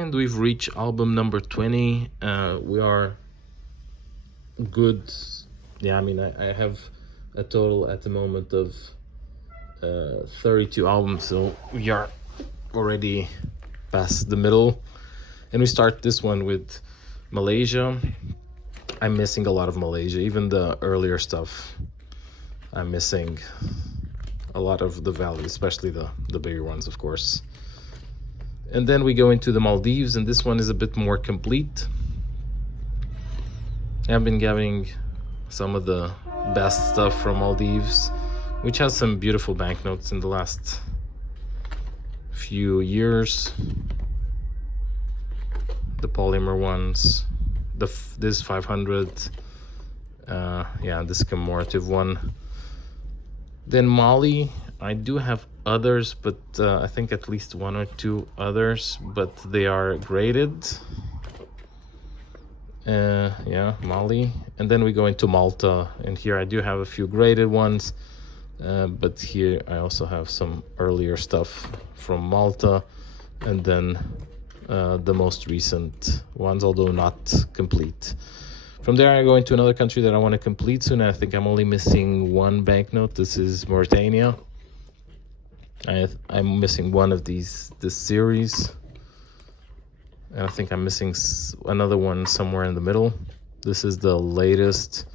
And we've reached album number 20. We are good. Yeah, I mean, I have a total at the moment of 32 albums, so we are already past the middle. And we start this one with Malaysia. I'm missing a lot of Malaysia, even the earlier stuff. I'm missing a lot of the values, especially the bigger ones, of course. And then we go into the Maldives, and this one is a bit more complete. I've been getting some of the best stuff from Maldives, which has some beautiful banknotes in the last few years. The polymer ones, this 500, yeah, this commemorative one. Then Mali, I do have others, but I think at least one or two others, but they are graded. Yeah, Mali. And then we go into Malta, and here I do have a few graded ones, but here I also have some earlier stuff from Malta, and then the most recent ones, although not complete. From there I go into another country that I want to complete soon. I think I'm only missing one banknote. This is Mauritania. I'm missing one of this series, and I think I'm missing another one somewhere in the middle. This is the latest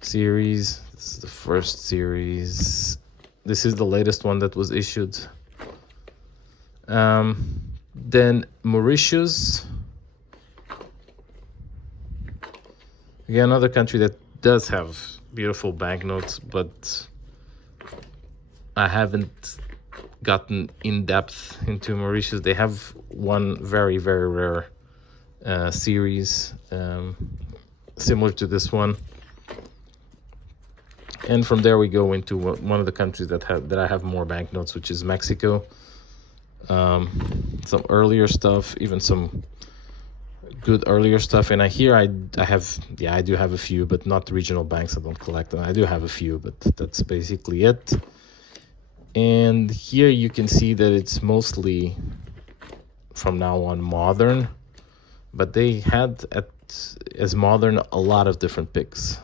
series. This is the first series. This is the latest one that was issued. Then Mauritius. Again, another country that does have beautiful banknotes, but I haven't gotten in depth into Mauritius. They have one very, very rare series similar to this one. And from there we go into one of the countries that I have more banknotes, which is Mexico. Some earlier stuff, even some good earlier stuff. And I do have a few, but not regional banks. I don't collect them. I do have a few, but that's basically it. And here you can see that it's mostly from now on modern, but they had as modern a lot of different picks,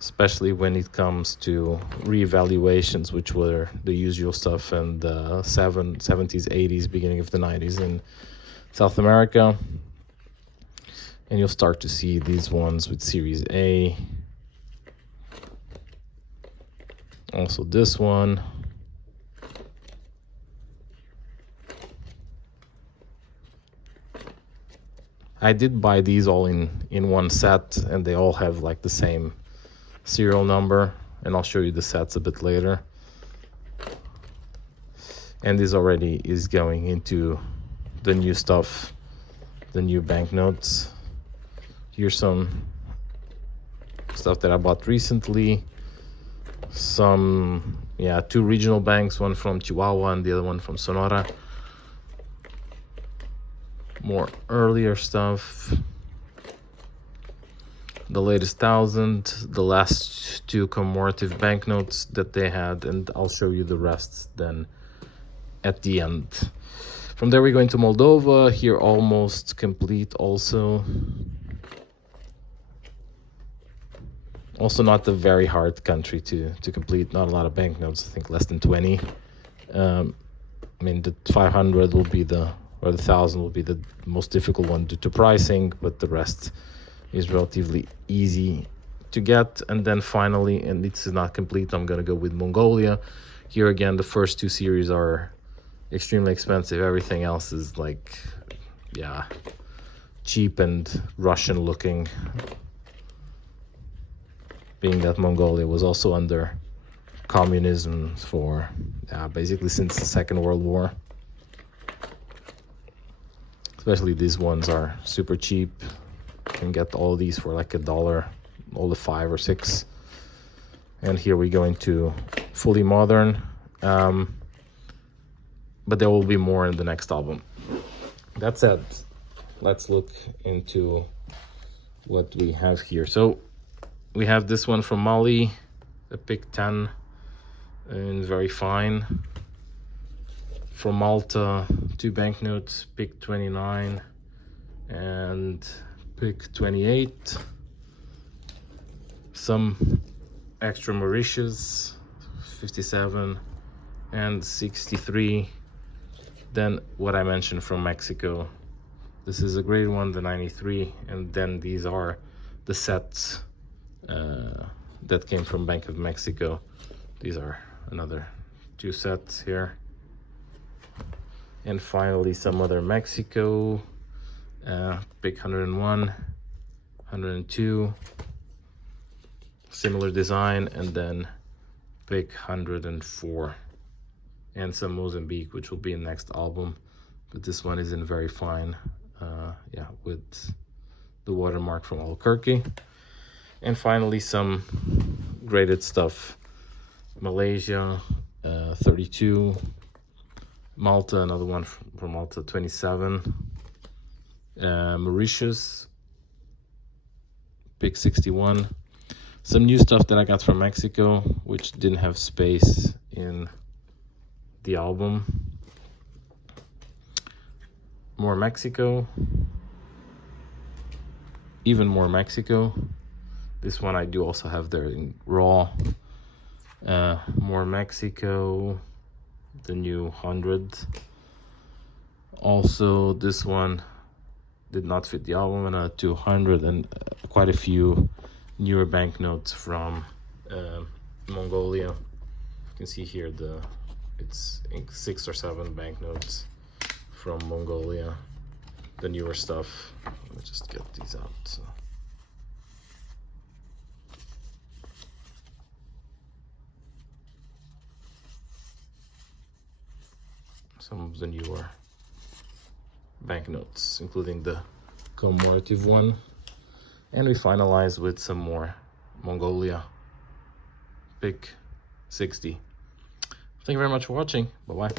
especially when it comes to reevaluations, which were the usual stuff in the 70s, 80s, beginning of the 90s in South America. And you'll start to see these ones with Series A. Also this one. I did buy these all in one set, and they all have like the same serial number, and I'll show you the sets a bit later. And this already is going into the new stuff, the new banknotes. Here's some stuff that I bought recently. Some, yeah, two regional banks, one from Chihuahua and the other one from Sonora. More earlier stuff. The latest 1,000, the last two commemorative banknotes that they had, and I'll show you the rest then at the end. From there we go into Moldova. Here almost complete also. Also not a very hard country to complete. Not a lot of banknotes, I think less than 20. I mean, the 500 will be the 1,000 will be the most difficult one due to pricing, but the rest is relatively easy to get. And then finally, and this is not complete, I'm gonna go with Mongolia. Here again, the first two series are extremely expensive. Everything else is like, yeah, cheap and Russian looking, being that Mongolia was also under communism for basically since the Second World War. Especially these ones are super cheap. You can get all of these for like $1, all the 5 or 6. And here we go into fully modern, but there will be more in the next album. That said, let's look into what we have here. So we have this one from Mali, a pick 10, and very fine. From Malta, 2 banknotes, pick 29 and pick 28. Some extra Mauritius, 57 and 63. Then what I mentioned from Mexico. This is a great one, the 93, and then these are the sets that came from Bank of Mexico. These are another 2 sets here. And finally some other Mexico, pick 101, 102, similar design, and then pick 104. And some Mozambique, which will be in next album, but this one is in very fine, yeah, with the watermark from Albuquerque. And finally some graded stuff, Malaysia, 32, Malta, another one from Malta, 27, Mauritius, pick 61. Some new stuff that I got from Mexico, which didn't have space in the album. More Mexico, even more Mexico. This one I do also have there in raw. More Mexico, the new 100. Also this one did not fit the album, and a 200, and quite a few newer banknotes from Mongolia. You can see here it's 6 or 7 banknotes from Mongolia, the newer stuff. Let me just get these out. So. Some of the newer banknotes, including the commemorative one. And we finalize with some more Mongolia, pick 60. Thank you very much for watching. Bye-bye.